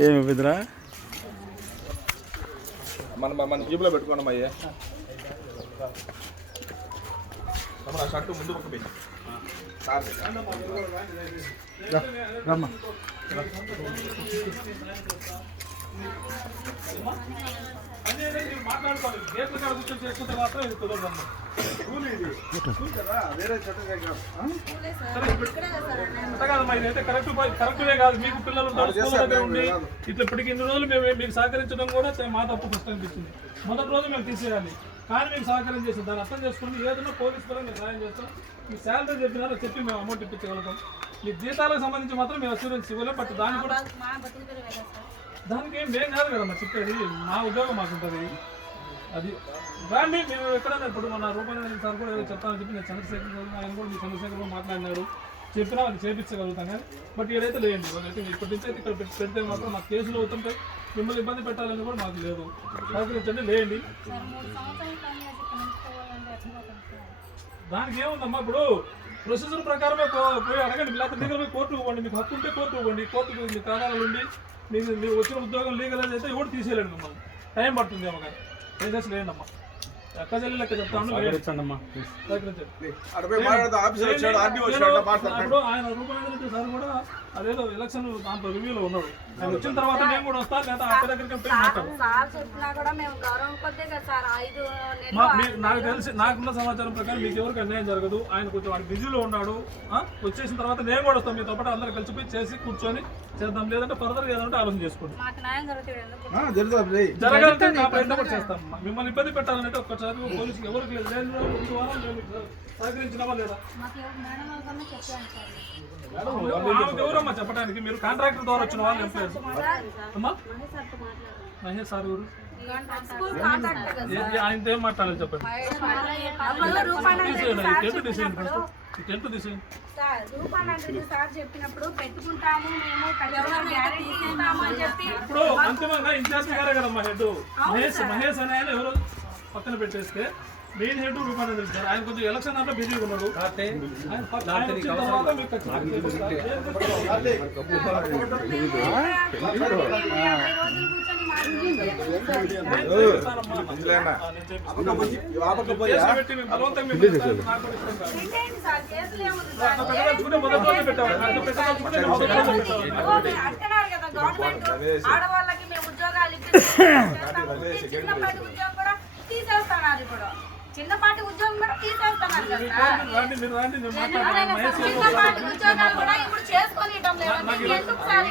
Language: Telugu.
ఏమి పెద్దరా మన మన జీబులో పెట్టుకోండి అయ్యే. షర్టు ముందు పక్క పెట్టి. సార్ రమ్మా. మాట్లాడుకోవాలి కాదమ్మా ఇదైతే కరెక్ట్ కరెక్ట్వే కాదు. మీకు పిల్లలు ఉంటారు స్కూల్ దగ్గర ఉండి. ఇట్లా ఇప్పటికి ఇన్ని రోజులు మేము మీకు సహకరించడం కూడా మా తప్పు ఫస్ట్ అనిపించింది. మొదటి రోజు మేము తీసేయాలి. కానీ మీకు సహకారం చేసాం దాన్ని అర్థం చేసుకుని ఏదైనా పోలీస్ పరంగా మేము సహాయం చేస్తాం. మీ శాలరీ చెప్పినారో చెప్పి మేము అమౌంట్ ఇప్పించగలుగుతాం. మీ జీతాలకు సంబంధించి మాత్రం మేము అసూరెన్స్ ఇవ్వలేం బట్ దాన్ని కూడా దానికి ఏం ఏం కాదు కదమ్మా చెప్పేది. మా ఉద్యోగం మాకు ఉంటుంది అది రాండి మేము ఎక్కడైనా ఇప్పుడు మన రూపాయలు సార్ కూడా ఏదో చెప్తానని చెప్పి నేను చంద్రశేఖర్ ఆయన కూడా మీ చంద్రశేఖర్ గారు మాట్లాడినాడు చెప్పినా అది చేపించగలుగుతాం కానీ బట్ ఏదైతే లేండి అయితే ఇప్పటి నుంచి అయితే ఇక్కడ పెడితే మాత్రం మాకు కేసులు అవుతుంటాయి మిమ్మల్ని ఇబ్బంది పెట్టాలని కూడా మాకు లేదు. సహకరించండి లేండి దానికి ఏముందమ్మా ఇప్పుడు? ప్రొసీజర్ ప్రకారమే పోయి అడగండి. లేకపోతే లీగల్ పోయి కోర్టు ఇవ్వండి. మీకు హక్కు ఉంటే కోర్టు ఇవ్వండి. కోర్టుకు మీ కారణాలు ఉండి మీకు మీరు వచ్చిన ఉద్యోగం లీగలైజ్ అయితే ఎవరు తీసేయలేండి మిమ్మల్ని. టైం పడుతుంది ఏమో కానీ. దయచేసి లేండి అమ్మా ఇప్పుడు ఆయన రూపాయలు సార్ కూడా అదేదో ఎలక్షన్ దాంట్లో రివ్యూలో ఉన్నాడు. ఆయన వచ్చిన తర్వాత నేను కూడా లేదా అక్కడ దగ్గరికి నాకు తెలిసి నాకున్న సమాచారం ప్రకారం మీకు ఎవరికి అన్యాయం జరగదు. ఆయన కొంచెం వాడు బిజీలో ఉన్నాడు. ఆ? వచ్చేసిన తర్వాత నేను కూడా వస్తాను. మీతో పాటు అందరూ కలిసిపోయి చేసి కూర్చొని చేద్దాం. లేదంటే ఫర్దర్ ఏదంటే ఆలోచన చేసుకోండి. చేస్తాం. మిమ్మల్ని ఇబ్బంది పెట్టాలంటే ఒక్కసారి పోలీసుకి ఎవరికి లేదు. లేదు ముందు వారం మేము సహకరించినామా లేదా? మేడం ఎవరమ్మా చెప్పడానికి? మీరు కాంట్రాక్టర్ ద్వారా వచ్చిన వాళ్ళు ఎంప్లాయర్స్ అమ్మా? మహేష్ సార్ ఎవరు? ఆయనతో ఏం మాట్లాడాలి చెప్పండి. తీసేయండి చెప్పినప్పుడు ఫస్ట్ చెప్పి ఇప్పుడు అంతిమంగా ఇన్ఛార్జ్ గారే కదమ్మా హెడ్. మహేష్ మహేష్ అనే ఆయన ఎవరు? పక్కన పెట్టేస్తే మెయిన్ హెడ్ రూపాయలు ఇచ్చారు ఆయన కొంచెం ఎలక్షన్ దాంట్లో బిజీగా ఉన్నాడు. ఆడవాళ్ళకి మేము ఉద్యోగాలు చిన్నపాటి ఉద్యోగం కూడా తీసేస్తున్నారు ఇప్పుడు. చిన్నపాటి ఉద్యోగం కూడా తీసేస్తున్నారు చిన్నపాటి ఉద్యోగాలు కూడా ఇప్పుడు చేసుకొని లేదు. ఎందుకు సార్